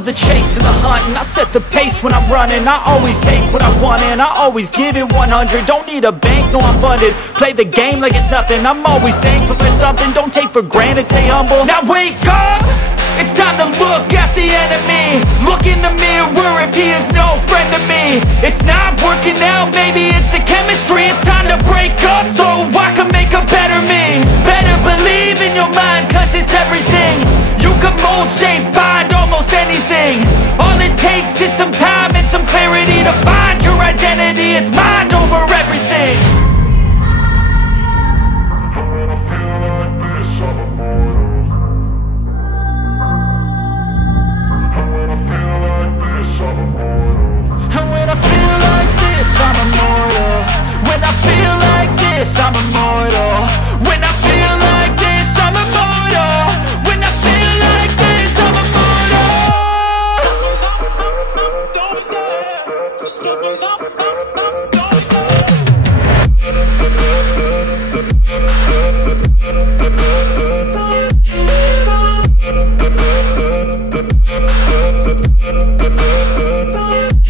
love the chase and the hunt, and I set the pace when I'm running. I always take what I want and I always give it 100. Don't need a bank, no I'm funded. Play the game like it's nothing. I'm always thankful for something. Don't take for granted, stay humble. Now wake up! It's time to look at the enemy. Look in the mirror if he is no friend to me. It's not working out, maybe it's the chemistry. It's time to break up so I can make a better me. Better believe in your mind, cause it's everything. You can mold, shape, find almost anything. All it takes is some time and some clarity to find your identity. It's mind over everything. I'm immortal. When I feel like this, I'm immortal. When I feel like this, I'm immortal. When I feel like this, I'm immortal. Don't be scared. Just give it up.